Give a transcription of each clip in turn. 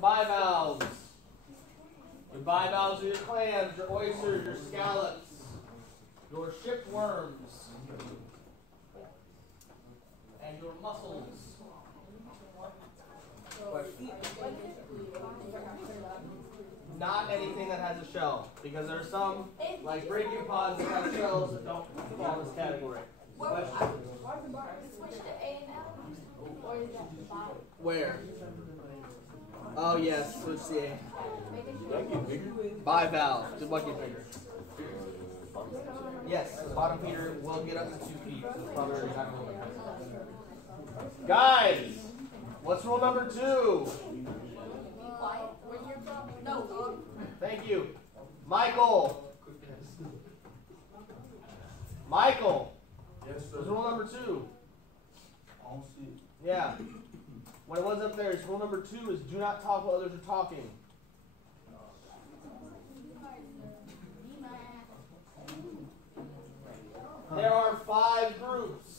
Bivalves. Your bivalves are your clams, your oysters, your scallops, your shipworms, and your mussels. Question. Not anything that has a shell, because there are some, like brachiopods, that have shells that don't fall in this category. Question. Where? Oh yes, switch the A. Bivalve, to bucket finger. Yes, the bottom feeder will get up to 2 feet. So it's probably already not going. Guys, what's rule number 2? Be quiet. When you're talking. No. Thank you. Michael. Michael. Yes, sir. What's rule number 2? I don't see it. Yeah. When it was up there, rule number 2 is do not talk while others are talking. There are 5 groups.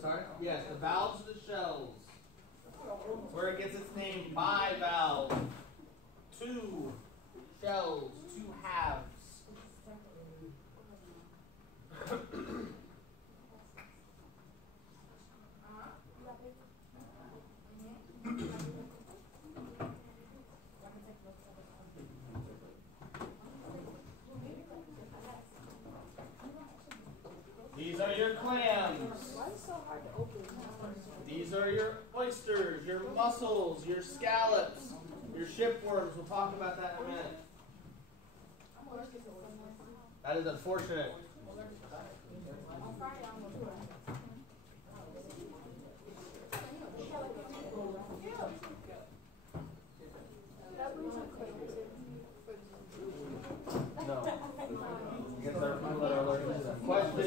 Sorry? Yes, the valves are the shells. Where it gets its name, bivalve. 2 shells, 2 halves. These are your clams. Why is it so hard to open? These are your oysters, your mussels, your scallops, your shipworms. We'll talk about that in a minute. That is unfortunate. No. Because there are people that are allergic to them. Question.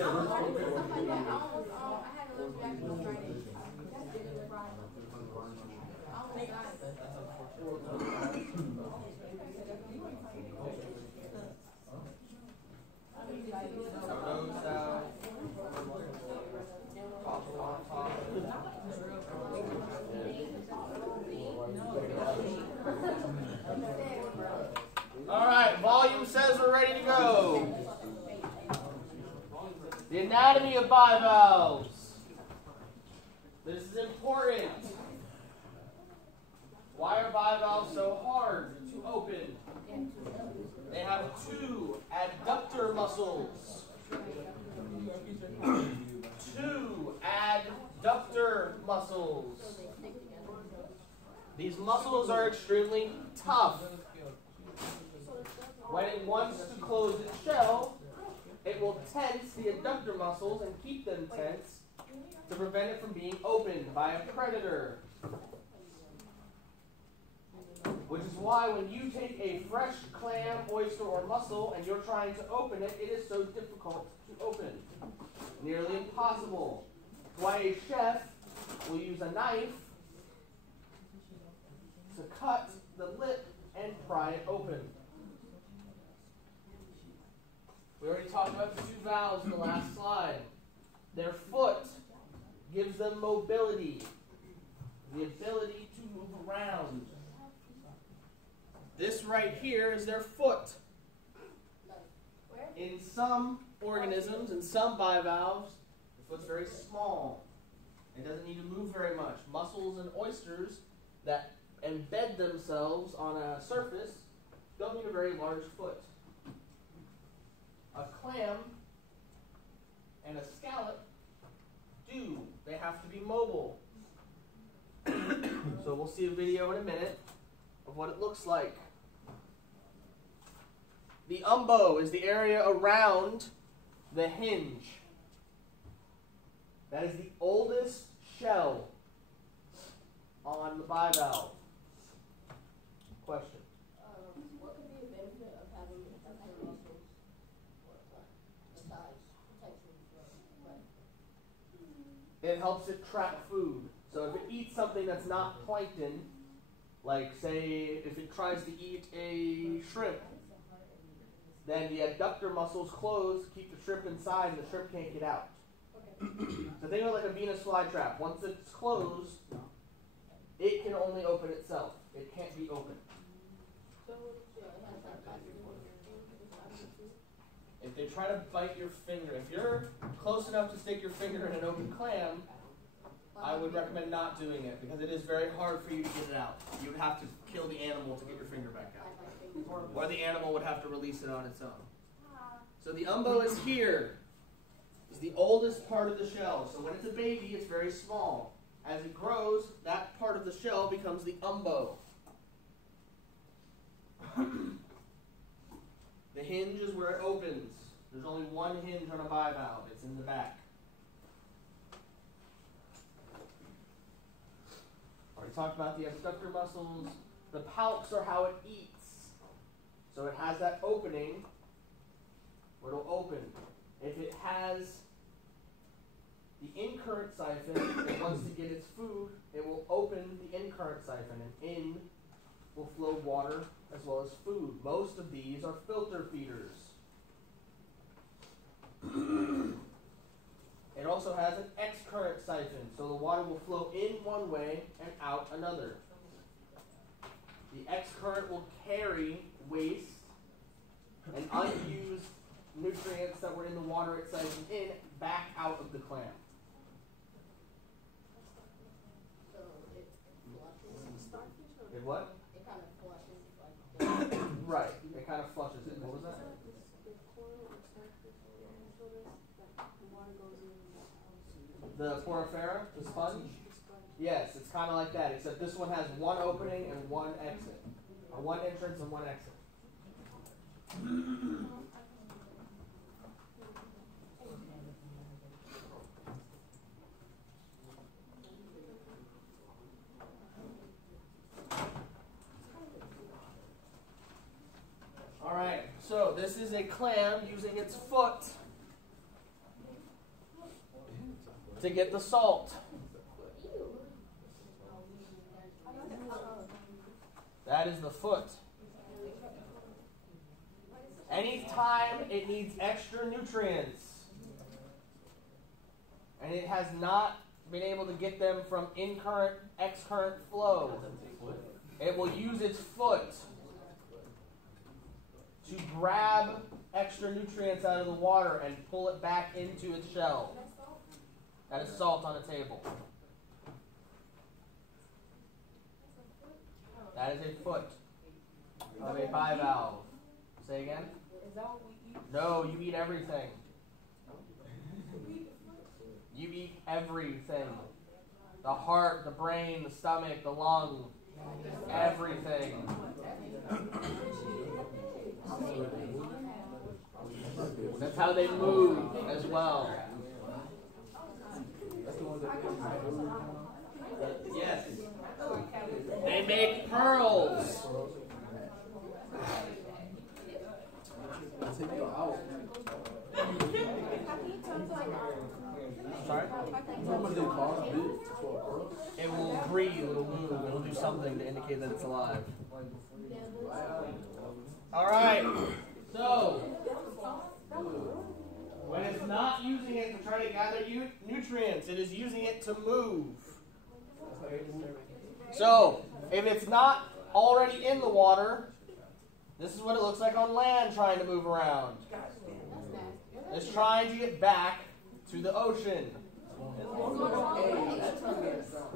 All right, volume says we're ready to go. The anatomy of bivalves. This is important. Why are bivalves so hard to open? They have 2 adductor muscles. 2 adductor muscles. These muscles are extremely tough. When it wants to close its shell, it will tense the adductor muscles and keep them tense to prevent it from being opened by a predator. Which is why when you take a fresh clam, oyster, or mussel and you're trying to open it, it is so difficult to open. Nearly impossible. Why a chef will use a knife to cut the lip and pry it open. We already talked about the 2 valves in the last slide. Their foot gives them mobility, the ability to move around. This right here is their foot. In some organisms, in some bivalves, the foot's very small. It doesn't need to move very much. Mussels and oysters that embed themselves on a surface don't need a very large foot. A clam and a scallop do. They have to be mobile. So we'll see a video in a minute of what it looks like. The umbo is the area around the hinge. That is the oldest shell on the bivalve. Question. What could be a benefit of having adductor muscles? Besides protection? It helps it trap food. So if it eats something that's not plankton, like say if it tries to eat a shrimp, then the adductor muscles close, keep the shrimp inside, and the shrimp can't get out. Okay. So think of it like a Venus flytrap. Once it's closed, it can only open itself. It can't be opened. If they try to bite your finger, if you're close enough to stick your finger in an open clam, I would recommend not doing it because it is very hard for you to get it out. You would have to kill the animal to get your finger back out. Or the animal would have to release it on its own. So the umbo is here. It's the oldest part of the shell. So when it's a baby, it's very small. As it grows, that part of the shell becomes the umbo. The hinge is where it opens. There's only one hinge on a bivalve. It's in the back. Already talked about the abductor muscles. The palps are how it eats. So it has that opening where it'll open. If it has the incurrent siphon, it wants to get its food, it will open the incurrent siphon, and in will flow water as well as food. Most of these are filter feeders. It also has an excurrent siphon, so the water will flow in one way and out another. The excurrent will carry waste and unused nutrients that were in the water it siphoned in back out of the clam. So it flushes starfish? It what? It kind of flushes like Right, it kind of flushes it. What was that? The porifera, the sponge? Yes, it's kind of like that, except this one has one opening and one exit. Or one entrance and one exit. Alright, so this is a clam using its foot to get the salt. That is the foot. Anytime it needs extra nutrients and it has not been able to get them from in-current, ex-current flow, it will use its foot to grab extra nutrients out of the water and pull it back into its shell. That is salt on a table. That is a foot of a bivalve. Say again? Is that what we eat? No, you eat everything. You eat everything. The heart, the brain, the stomach, the lung, everything. That's how they move as well. Yes. They make pearls. Sorry? It will breathe, it will move, it will do something to indicate that it's alive. Alright, so when it's not using it to try to gather nutrients, it is using it to move. So, if it's not already in the water, this is what it looks like on land trying to move around. It's trying to get back to the ocean.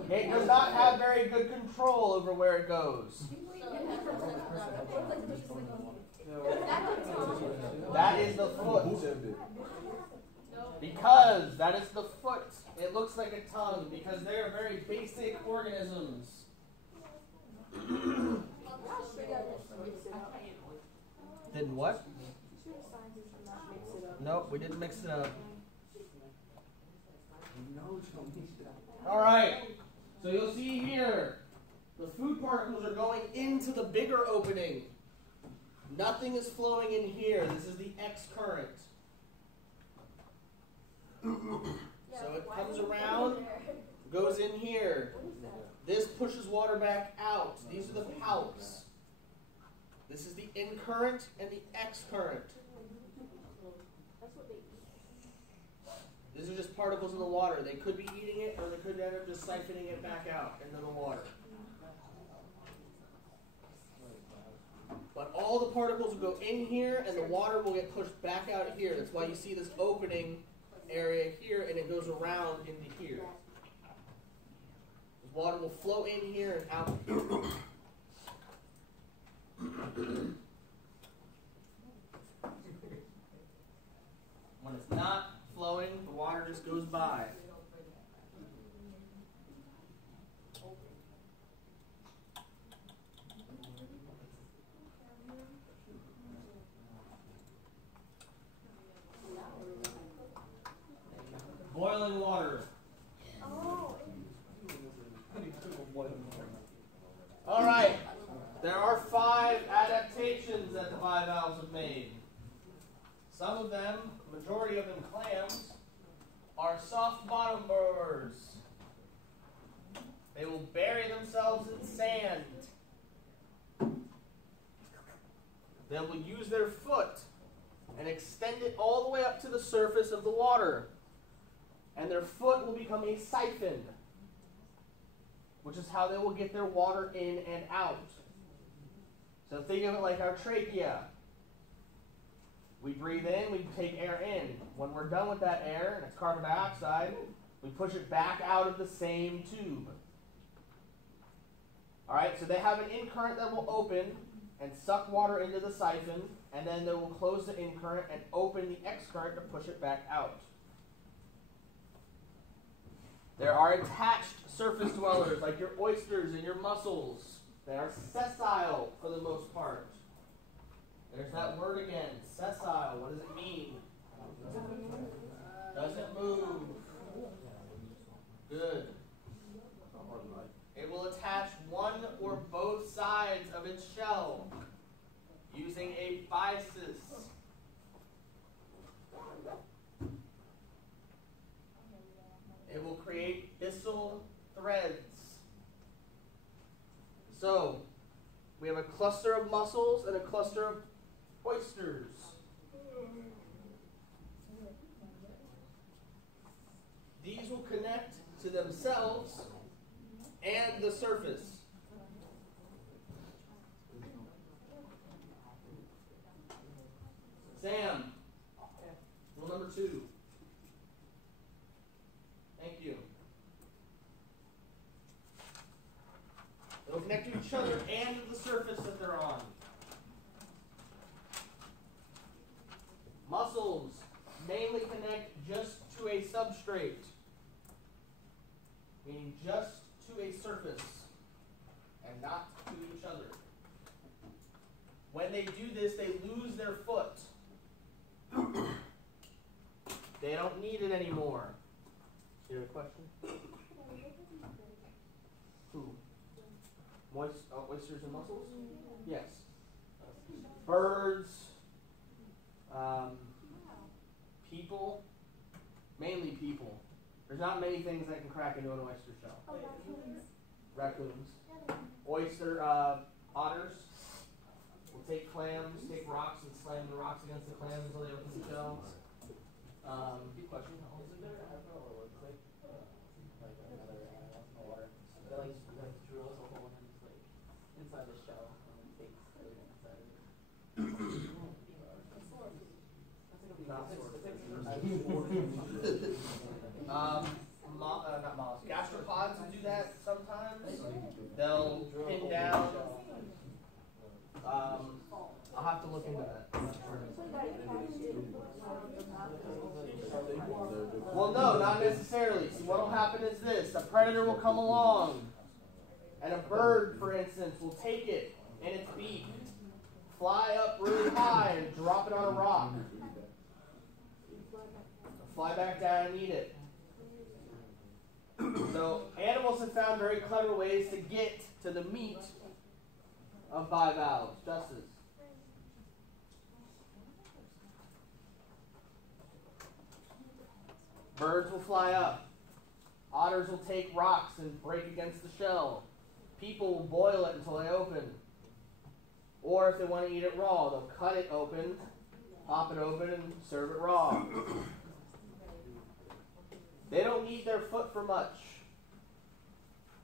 It does not have very good control over where it goes. That is the foot. Because that is the foot. It looks like a tongue because they are very basic organisms. Didn't what? Nope, we didn't mix it up. Alright, so you'll see here, the food particles are going into the bigger opening. Nothing is flowing in here. This is the X current. So it comes around, goes in here. This pushes water back out. These are the palps. This is the in current and the X current. These are just particles in the water. They could be eating it, or they could end up just siphoning it back out into the water. But all the particles will go in here, and the water will get pushed back out of here. That's why you see this opening area here, and it goes around into here. The water will flow in here and out here. When it's not flowing, the water just goes by. Boiling water. All right. There are 5 adaptations that the bivalves have made. Some of them, majority of them clams, are soft bottom burrowers. They will bury themselves in sand. They will use their foot and extend it all the way up to the surface of the water. And their foot will become a siphon, which is how they will get their water in and out. So think of it like our trachea. We breathe in, we take air in. When we're done with that air, and it's carbon dioxide, we push it back out of the same tube. All right, so they have an in current that will open and suck water into the siphon, and then they will close the in current and open the X current to push it back out. There are attached surface dwellers like your oysters and your mussels. They are sessile for the most part. There's that word again, sessile. What does it mean? Doesn't move. Good. It will attach one or both sides of its shell using a physis. It will create byssal threads. So, we have a cluster of mussels and a cluster of oysters. These will connect to themselves and the surface. Sam, rule number 2. Thank you. They'll connect to each other and to the surface that they're on. Mussels mainly connect just to a substrate, meaning just to a surface and not to each other. When they do this, they lose their foot. They don't need it anymore. You have a question? Who? Oysters and mussels? Yes. Birds. People. Mainly people. There's not many things that can crack into an oyster shell. Raccoons. Oyster, otters will take clams, take rocks, and slam the rocks against the clams until they open the shells. Good question. Drills a hole inside the shell and then takes everything inside of it. Not mollusks. Gastropods will do that sometimes. They'll pin down. I'll have to look into that. Well, no, not necessarily. See, what will happen is this. A predator will come along, and a bird, for instance, will take it in its beak, fly up really high, and drop it on a rock. Fly back down and eat it. So, animals have found very clever ways to get to the meat of bivalves. Justice. Birds will fly up. Otters will take rocks and break against the shell. People will boil it until they open. Or if they want to eat it raw, they'll cut it open, pop it open, and serve it raw. They don't need their foot for much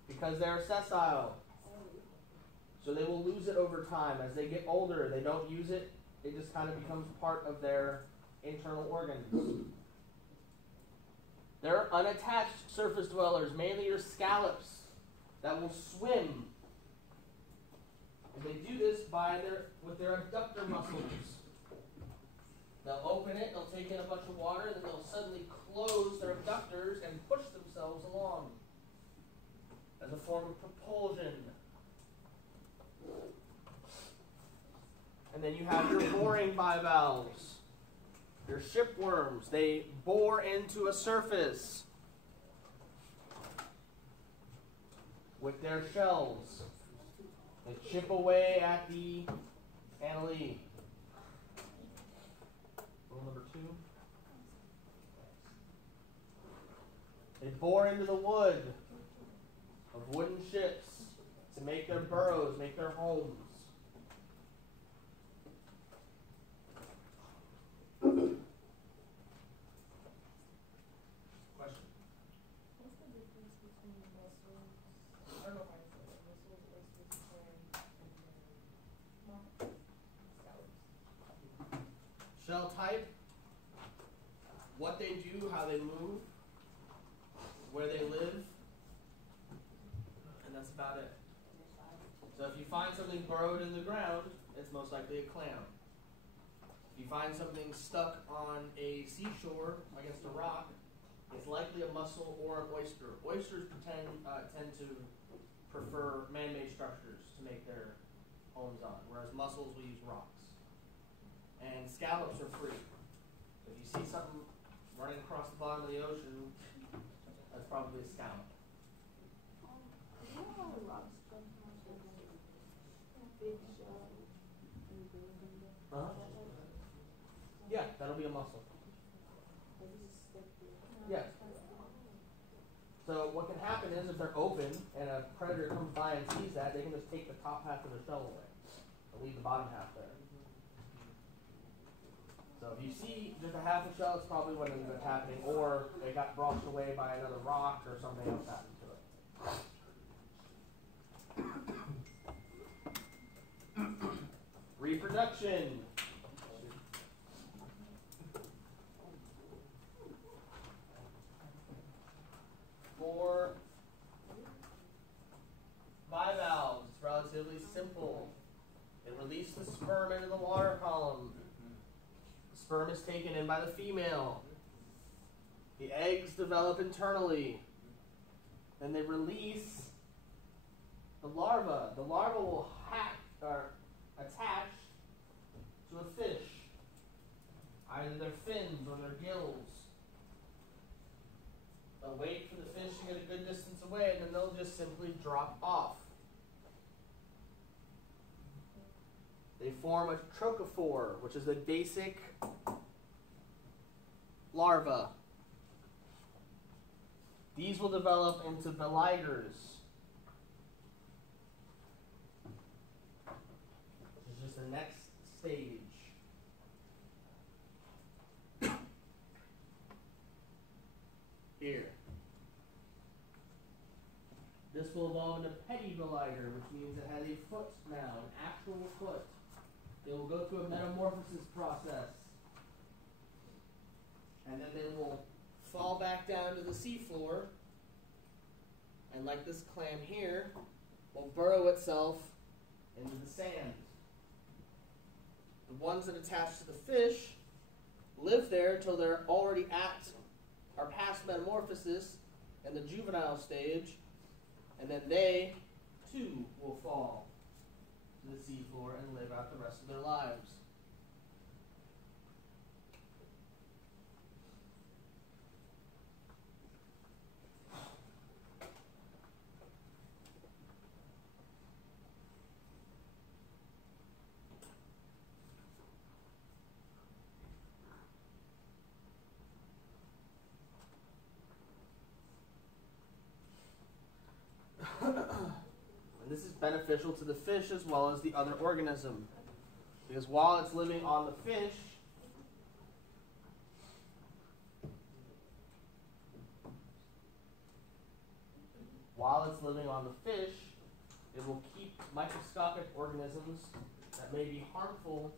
because they're sessile. So they will lose it over time. As they get older, they don't use it. It just kind of becomes part of their internal organs. There are unattached surface dwellers, mainly your scallops, that will swim. And they do this with their abductor muscles. They'll open it, they'll take in a bunch of water, then they'll suddenly close their abductors and push themselves along as a form of propulsion. And then you have your boring bivalves, your shipworms. They bore into a surface with their shells. They chip away at the anneli. Rule number 2. They bore into the wood of wooden ships to make their burrows, make their homes. Question? What's the difference between mussels? I don't know if I can say that. Mussels, oysters, and scallops. Shell type, what they do, how they move, where they live, and that's about it. So if you find something burrowed in the ground, it's most likely a clam. If you find something stuck on a seashore against a rock, it's likely a mussel or an oyster. Oysters tend to prefer man-made structures to make their homes on, whereas mussels will use rocks. And scallops are free. If you see something running across the bottom of the ocean, that's probably a scallop. You know how the rocks sometimes have a big shell and Uh-huh. Yeah, that'll be a mussel. Yeah. So what can happen is if they're open and a predator comes by and sees that, they can just take the top half of the shell away and leave the bottom half there. So if you see just a half a shell, it's probably what ended up happening, or it got brushed away by another rock or something else happened to it. Reproduction. For bivalves, it's relatively simple. They release the sperm into the water column. The sperm is taken in by the female. The eggs develop internally. Then they release the larva. The larva will attach to a fish, either their fins or their gills. They'll wait for the fish to get a good distance away, and then they'll just simply drop off. They form a trochophore, which is the basic larva. These will develop into beligers, which is just the next stage. Here. This will evolve into petty beliger, which means it has a foot now, an actual foot. They will go through a metamorphosis process. And then they will fall back down to the seafloor, and like this clam here, will burrow itself into the sand. The ones that attach to the fish live there until they're already are past metamorphosis in the juvenile stage, and then they too will fall to the seafloor and live out the rest of their lives. And this is beneficial to the fish as well as the other organism, because while it's living on the fish, while it's living on the fish, it will keep microscopic organisms that may be harmful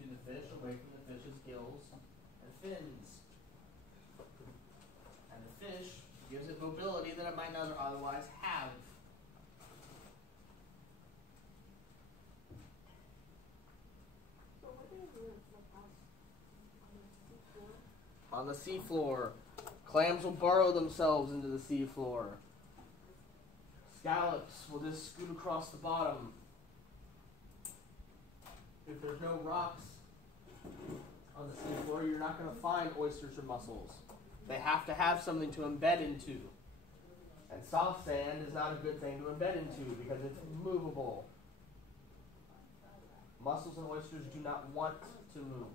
to the fish away from the fish's gills and fins. And the fish gives it mobility that it might not otherwise have. So what do you do in the past On the seafloor, clams will burrow themselves into the seafloor. Scallops will just scoot across the bottom. If there's no rocks on the seafloor, you're not going to find oysters or mussels. They have to have something to embed into. And soft sand is not a good thing to embed into because it's movable. Mussels and oysters do not want to move.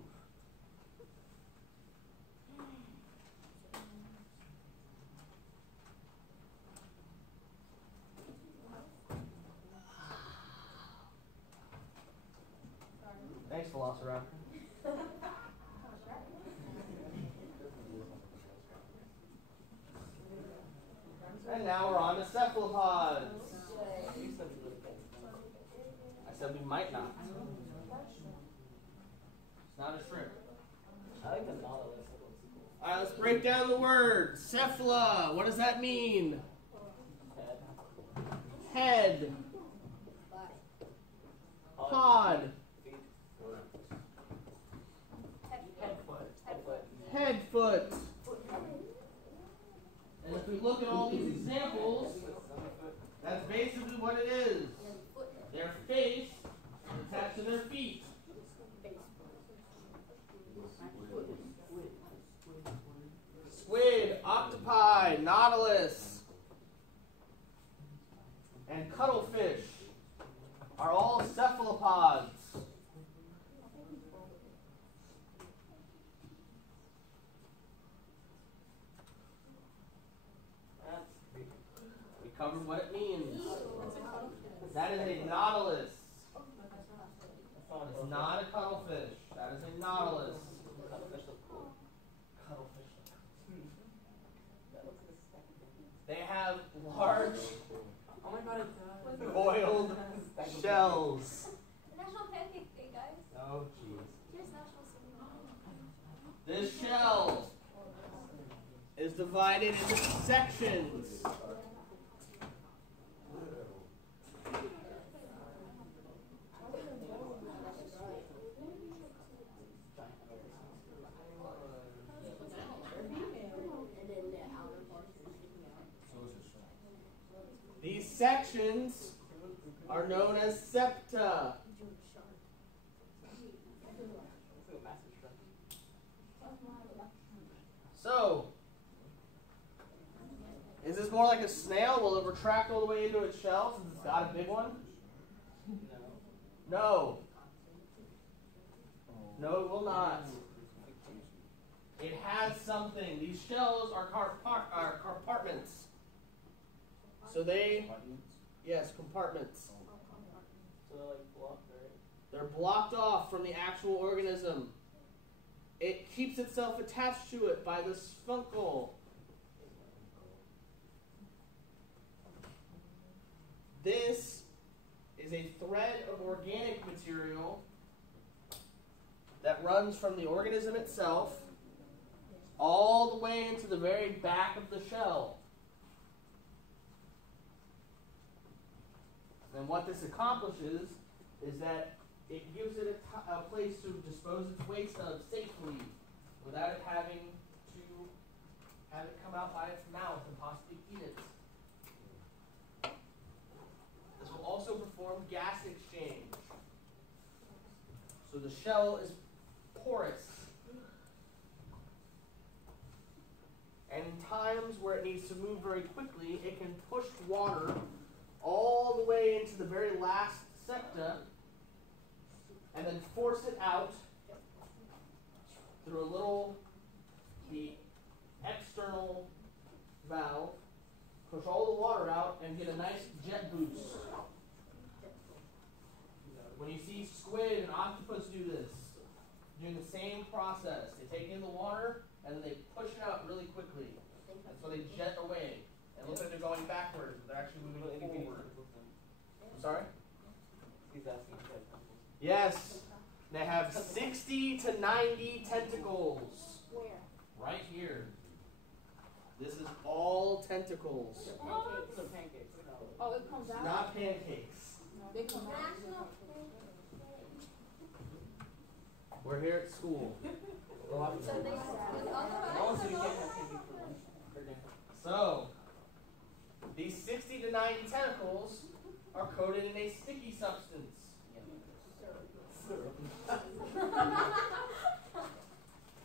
Thanks, Velociraptor. And now we're on to cephalopods. I said we might not. It's not a shrimp. I like the nautilus. Alright, let's break down the word. Cephala. What does that mean? Head. Pod. Head foot. And if we look at all these examples, that's basically what it is. Their face is attached to their feet. Squid, octopi, nautilus, and cuttlefish are all cephalopods. We covered what it means. That is a nautilus. It's not a cuttlefish. That is a nautilus. They have large, Oh my god, it does. coiled shells. National Pancake Day, guys. Oh, jeez. Here's National Cinnamon. This shell is divided into sections. These sections are known as septa. So, is this more like a snail? Will it retract all the way into its shell since it's got a big one? No. No, it will not. It has something. These shells are compartments. So yes, compartments. So they're like blocked, right? They're blocked off from the actual organism. It keeps itself attached to it by the sphincter. This is a thread of organic material that runs from the organism itself all the way into the very back of the shell. And what this accomplishes is that it gives it a place to dispose its waste of safely without it having to have it come out by its mouth and possibly eat it. This will also perform gas exchange. So the shell is porous. And in times where it needs to move very quickly, it can push water all the way into the very last septa and then force it out through the external valve, push all the water out and get a nice jet boost. When you see squid and octopus do this, doing the same process. They take in the water and then they push it out really quickly. And so they jet away. And it looks like they're going backwards. sorry? He's asking if you have tentacles. Yes. They have 60 to 90 tentacles. Where? Right here. This is all tentacles. Pancakes. They're pancakes. Oh, it comes out? Not pancakes. They come out. We're here at school. No one said you can't have pancakes for lunch. For dinner. So, these 60 to 90 tentacles are coated in a sticky substance.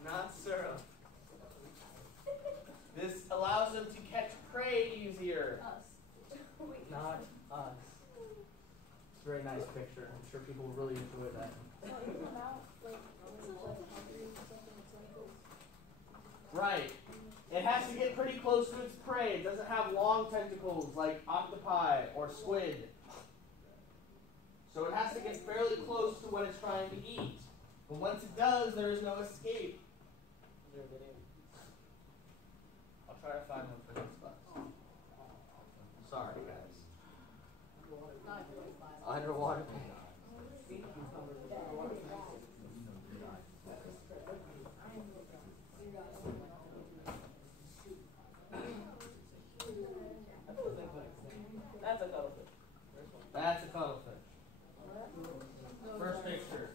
Not syrup. This allows them to catch prey easier. Not us. It's a very nice picture. I'm sure people will really enjoy that. Right. It has to get pretty close to its prey. It doesn't have long tentacles like octopi or squid. So it has to get fairly close to what it's trying to eat. But once it does, there is no escape. Is there a video? I'll try to find one for this class. Sorry, guys. Underwater pain. Sea cucumbers are underwater pancakes. That's a cuttlefish. That's a cuttlefish. First picture.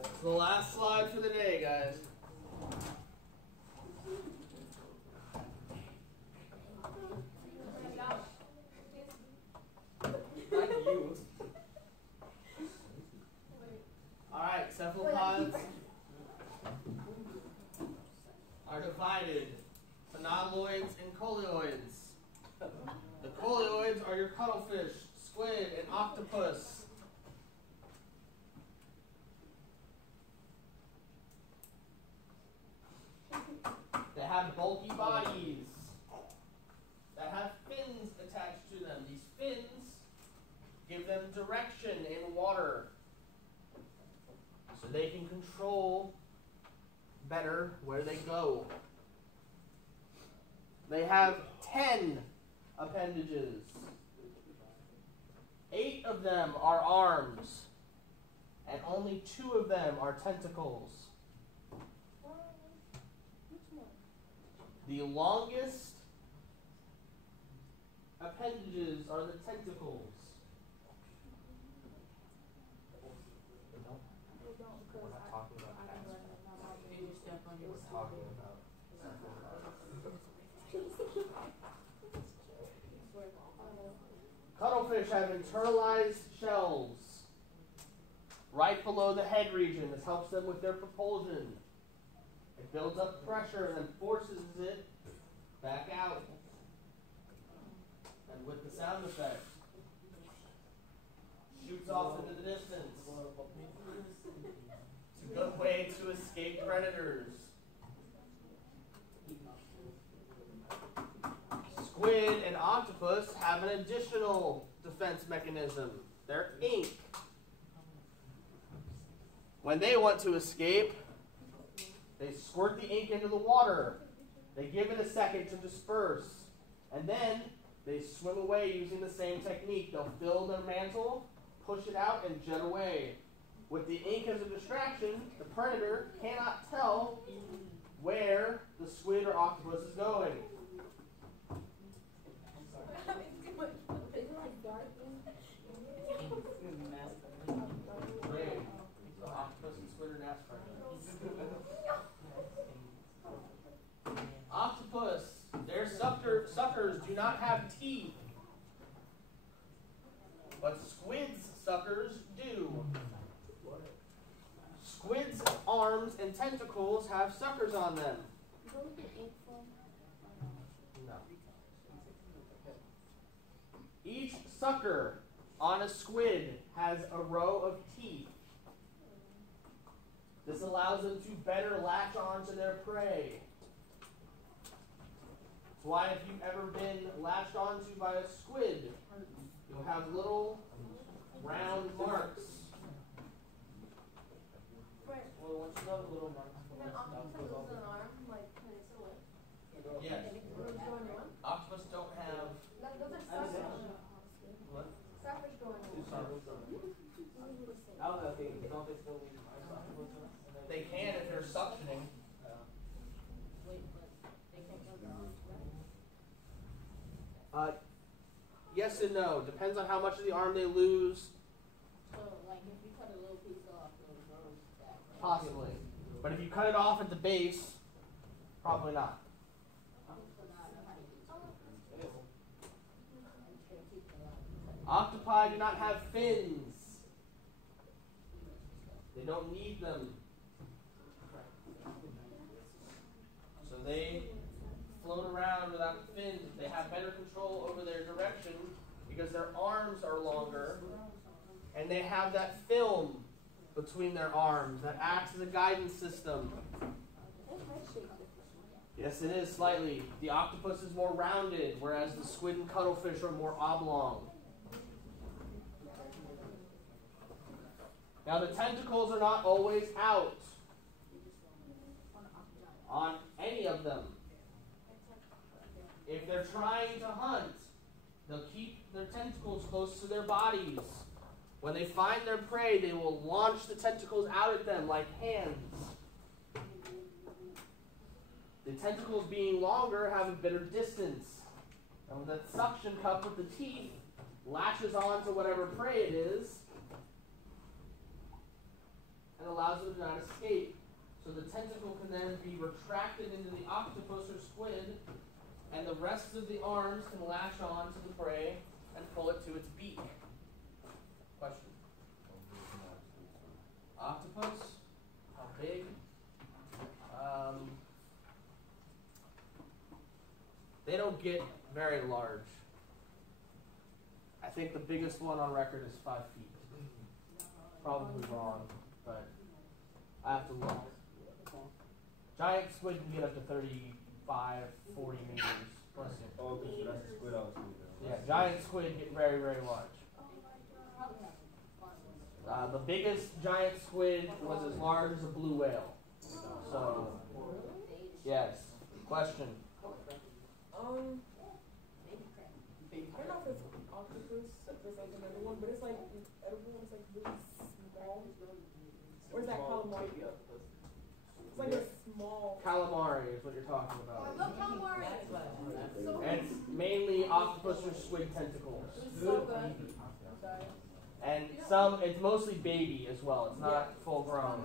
It's the last slide for the day, guys. Not you. Alright, cephalopods are divided. Phenoloids and coleoids. The coleoids are your cuttlefish, squid, and octopus. They have bulky bodies that have fins attached to them. These fins give them direction in water so they can control better where they go. They have 10 appendages. 8 of them are arms, and only 2 of them are tentacles. The longest appendages are the tentacles. We're not talking about cats. We're talking about cuttlefish have internalized shells right below the head region. This helps them with their propulsion. It builds up pressure and then forces it back out. And with the sound effect, shoots off into the distance. It's a good way to escape predators. Squid and octopus have an additional defense mechanism. Their ink. When they want to escape, they squirt the ink into the water. They give it a second to disperse. And then they swim away using the same technique. They'll fill their mantle, push it out, and jet away. With the ink as a distraction, the predator cannot tell where the squid or octopus is going. Great. So octopus and squid are nest predators. Octopus, their suckers do not have teeth, but squid's suckers do. Squid's arms and tentacles have suckers on them. No. Each sucker on a squid has a row of teeth. This allows them to better latch on to their prey. That's why if you've ever been latched onto by a squid, you'll have little round marks. Well, once you know the little marks, then octopus has an arm, like, can it still live? Yes. Or is going on? Octopus don't have. Those are starfish. What? Starfish going on. I don't know if don't they still leave my octopus? They can if they're suctioning. Yes and no. Depends on how much of the arm they lose. So, like, if you cut a little piece off, it'll grow back. Possibly. But if you cut it off at the base, probably not. Octopi do not have fins. They don't need them. So they float around without fins. They have better control over their direction because their arms are longer and they have that film between their arms that acts as a guidance system. Yes, it is slightly. The octopus is more rounded, whereas the squid and cuttlefish are more oblong. Now, the tentacles are not always out on any of them. If they're trying to hunt, they'll keep their tentacles close to their bodies. When they find their prey, they will launch the tentacles out at them like hands. The tentacles being longer have a better distance. And when that suction cup with the teeth latches onto whatever prey it is and allows them to not escape. So the tentacle can then be retracted into the octopus or squid, and the rest of the arms can latch on to the prey and pull it to its beak. Question? Octopus? How big? They don't get very large. I think the biggest one on record is 5 feet. Probably wrong, but I have to look. Giant squid can get up to 35, 40 meters. Bless you. Oh, okay, so that's the squid I was thinking of. Yeah, giant squid get very, very large. The biggest giant squid was as large as a blue whale. So, yes. Question. I don't know if it's octopus, if there's like another one, but it's like edible, it's like really small. Or is that calamari? It's like a small. Calamari is what you're talking about. I love calamari. And it's mainly octopus or squid tentacles. It's so good. I'm sorry. And it's mostly baby as well. It's not full grown.